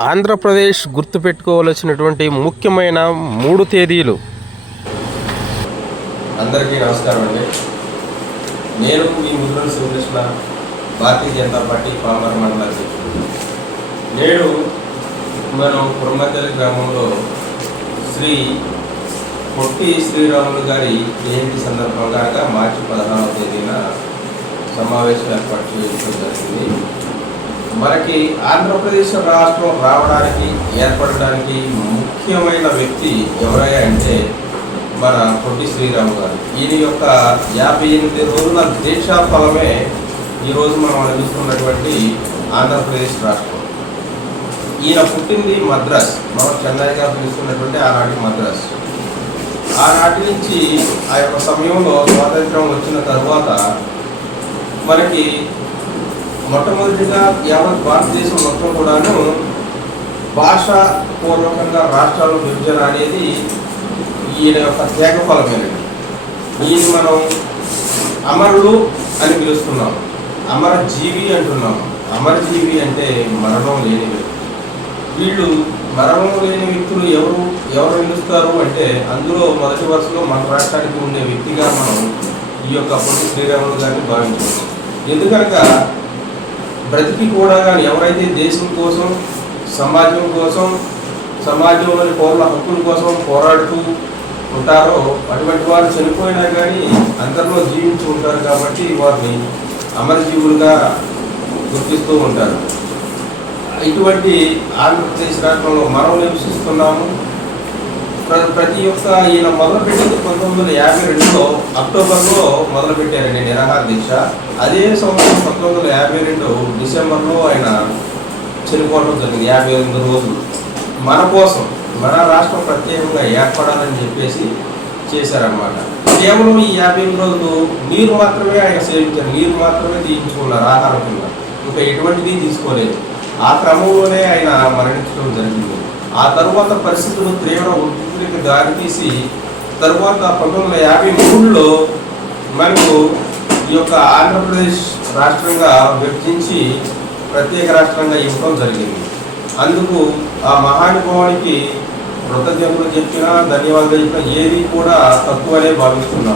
ఆంధ్రప్రదేశ్ గుర్తుపెట్టుకోవలసినటువంటి ముఖ్యమైన 3 తేదీలు. అందరికీ నమస్కారం అండి. నేను మీ ముద్రల శ్రీకృష్ణ, భారతీయ జనతా పార్టీ పామర మండల అధ్యక్షుడు. నేడు మనం కుర్మతల్లి గ్రామంలో శ్రీ పొట్టి శ్రీరాములు గారి జయంతి సందర్భంగా మార్చి 16వ తేదీన సమావేశం ఏర్పాటు చేయడం జరిగింది. మనకి ఆంధ్రప్రదేశ్ రాష్ట్రం రావడానికి ఏర్పడడానికి ముఖ్యమైన వ్యక్తి ఎవరయ్యా అంటే మన పొట్టి శ్రీరాము గారు. ఈయన యొక్క 58 రోజుల దీక్షా ఫలమే ఈరోజు మనం అందిస్తున్నటువంటి ఆంధ్రప్రదేశ్ రాష్ట్రం. ఈయన పుట్టింది మద్రాస్, మనం చెన్నైగా పిలుస్తున్నటువంటి ఆనాటి మద్రాస్. ఆనాటి నుంచి ఆ యొక్క సమయంలో స్వాతంత్రం వచ్చిన తర్వాత మనకి మొట్టమొదటిగా యావత్ భారతదేశం మొత్తం కూడాను భాషాపూర్వకంగా రాష్ట్రాల విభజన అనేది ఈయన యొక్క త్యాగ ఫలమేనండి. ఈయన మనం అమరుడు అని పిలుస్తున్నాం, అమరజీవి అంటున్నాం. అమరజీవి అంటే మరణం లేని వ్యక్తి. వీళ్ళు మరణం లేని వ్యక్తులు ఎవరు నిలుస్తారు అంటే అందులో మొదటి వరుసలో మన రాష్ట్రానికి ఉండే వ్యక్తిగా మనం ఈ యొక్క పొట్టి శ్రీరాములు గారిని భావించాం. ఎందుకనగా బ్రతికి కూడా కానీ ఎవరైతే దేశం కోసం, సమాజం కోసం, సమాజంలోని పౌరుల హక్కుల కోసం పోరాడుతూ ఉంటారో అటువంటి వారు చనిపోయినా కానీ అందరిలో జీవించి ఉంటారు కాబట్టి వారిని అమరజీవులుగా గుర్తిస్తూ ఉంటారు. ఇటువంటి ఆంధ్రప్రదేశ్ రాష్ట్రంలో మనం నివసిస్తున్నాము. ప్రతి ఒక్క ఈయన మొదలుపెట్టింది 1952లో అక్టోబర్లో మొదలుపెట్టారండి నిరాహార దీక్ష. అదే సంవత్సరం 1952 డిసెంబర్లో ఆయన చనిపోవడం జరిగింది. 58 రోజులు మన కోసం, మన రాష్ట్రం ప్రత్యేకంగా ఏర్పడాలని చెప్పేసి చేశారన్నమాట. కేవలం ఈ 58 రోజులు నీరు మాత్రమే ఆయన సేవించారు, నీరు మాత్రమే తీయించుకున్నారు ఆహారం కింద, ఇంకా ఎటువంటిది తీసుకోలేదు. ఆ క్రమంలోనే ఆయన మరణించడం జరిగింది. ఆ తరువాత పరిస్థితులు తీవ్ర ఉద్రిక్తతకి దారితీసి తరువాత 1953లో మనకు ఈ యొక్క ఆంధ్రప్రదేశ్ రాష్ట్రంగా విభజించి ప్రత్యేక రాష్ట్రంగా ఇవ్వడం జరిగింది. అందుకు ఆ మహానుభావునికి కృతజ్ఞతలు చెప్పినా, ధన్యవాదాలు చెప్పినా ఏది కూడా తక్కువనే భావిస్తున్నాం.